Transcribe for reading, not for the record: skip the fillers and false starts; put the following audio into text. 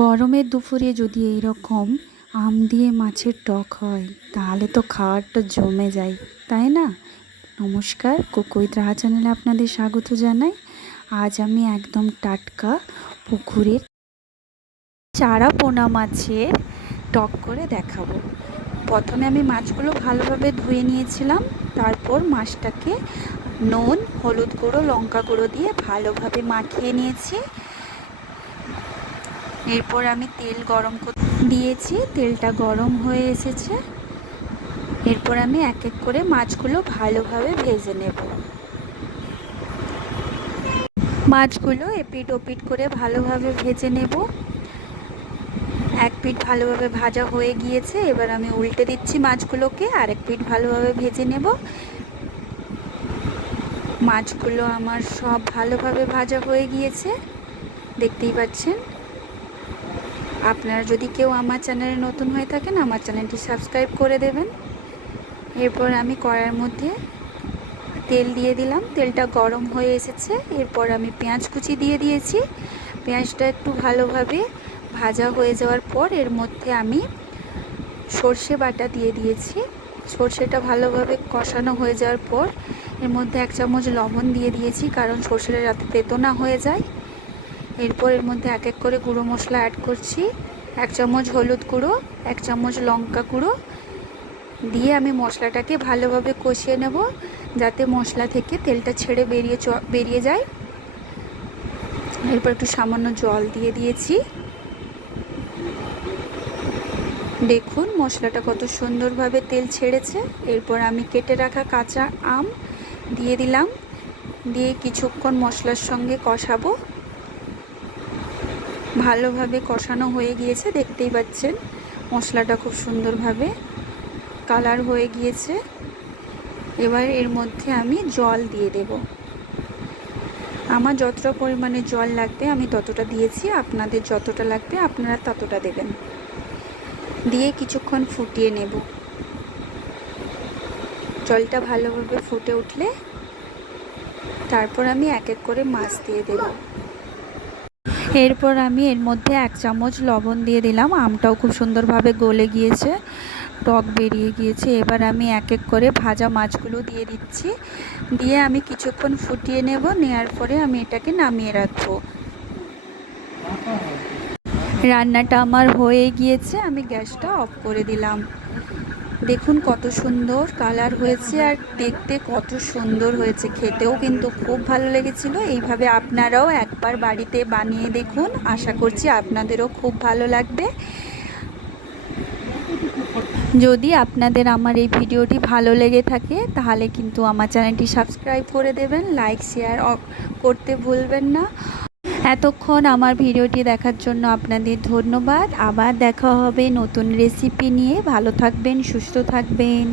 গরমের দুপুরে যদি এই রকম আম দিয়ে মাছের টক হয় তাহলে তো খাওয়ারটা জমে যায়, তাই না? নমস্কার, কুকুইত রাহা চ্যানেলে আপনাদের স্বাগত জানাই। আজ আমি একদম টাটকা পুকুরের চারা পোনা মাছের টক করে দেখাবো। প্রথমে আমি মাছগুলো ভালোভাবে ধুয়ে নিয়েছিলাম, তারপর মাছটাকে নুন, হলুদ গুঁড়ো, লঙ্কা গুঁড়ো দিয়ে ভালোভাবে মাখিয়ে নিয়েছি। এরপর আমি তেল গরম করতে দিয়েছি, তেলটা গরম হয়ে এসেছে। এরপর আমি এক এক করে মাছগুলো ভালোভাবে ভেজে নেব। মাছগুলো এপিট ওপিট করে ভালোভাবে ভেজে নেব। এক পিঠ ভালোভাবে ভাজা হয়ে গিয়েছে, এবার আমি উল্টে দিচ্ছি মাছগুলোকে, আরেক পিঠ ভালোভাবে ভেজে নেব। মাছগুলো আমার সব ভালোভাবে ভাজা হয়ে গিয়েছে, দেখতেই পাচ্ছেন। আপনারা যদি কেউ আমার চ্যানেলে নতুন হয়ে থাকেন, আমার চ্যানেলটি সাবস্ক্রাইব করে দেবেন। এরপর আমি কড়াইয়ের মধ্যে তেল দিয়ে দিলাম, তেলটা গরম হয়ে এসেছে। এরপর আমি পেঁয়াজ কুচি দিয়ে দিয়েছি। পেঁয়াজটা একটু ভালোভাবে ভাজা হয়ে যাওয়ার পর এর মধ্যে আমি সর্ষে বাটা দিয়ে দিয়েছি। সর্ষেটা ভালোভাবে কষানো হয়ে যাওয়ার পর এর মধ্যে 1 চামচ লবণ দিয়ে দিয়েছি, কারণ সর্ষেটা যাতে তেতো না হয়ে যায়। এরপর এর মধ্যে এক এক করে গুঁড়ো মশলা অ্যাড করছি। 1 চামচ হলুদ গুঁড়ো, 1 চামচ লঙ্কা গুঁড়ো দিয়ে আমি মশলাটাকে ভালোভাবে কষিয়ে নেব, যাতে মশলা থেকে তেলটা ছেড়ে বেরিয়ে যায়। এরপর একটু সামান্য জল দিয়ে দিয়েছি। দেখুন মশলাটা কত সুন্দরভাবে তেল ছেড়েছে। এরপর আমি কেটে রাখা কাঁচা আম দিয়ে দিলাম, দিয়ে কিছুক্ষণ মশলার সঙ্গে কষাবো। ভালোভাবে কষানো হয়ে গিয়েছে, দেখতেই পাচ্ছেন মশলাটা খুব সুন্দরভাবে কালার হয়ে গিয়েছে। এবার এর মধ্যে আমি জল দিয়ে দেব। আমার যতটা পরিমাণে জল লাগবে আমি ততটা দিয়েছি, আপনাদের যতটা লাগবে আপনারা ততটা দেবেন। দিয়ে কিছুক্ষণ ফুটিয়ে নেব। জলটা ভালোভাবে ফুটে উঠলে তারপর আমি এক এক করে মাছ দিয়ে দেব। এরপর আমি এর মধ্যে 1 চামচ লবণ দিয়ে দিলাম। আমটাও খুব সুন্দরভাবে গলে গিয়েছে, টক বেরিয়ে গিয়েছে। এবার আমি এক এক করে ভাজা মাছগুলো দিয়ে দিচ্ছি, দিয়ে আমি কিছুক্ষণ ফুটিয়ে নেব। নেওয়ার পরে আমি এটাকে নামিয়ে রাখবো। রান্নাটা আমার হয়ে গিয়েছে, আমি গ্যাসটা অফ করে দিলাম। দেখুন কত সুন্দর কালার হয়েছে আর দেখতে কত সুন্দর হয়েছে, খেতেও কিন্তু খুব ভালো লেগেছিল। এইভাবে আপনারাও একবার বাড়িতে বানিয়ে দেখুন, আশা করছি আপনাদেরও খুব ভালো লাগবে। যদি আপনাদের আমার এই ভিডিওটি ভালো লেগে থাকে তাহলে কিন্তু আমার চ্যানেলটি সাবস্ক্রাইব করে দেবেন, লাইক শেয়ার করতে ভুলবেন না। এতক্ষণ আমার ভিডিওটি দেখার জন্য আপনাদের ধন্যবাদ। আবার দেখা হবে নতুন রেসিপি নিয়ে। ভালো থাকবেন, সুস্থ থাকবেন।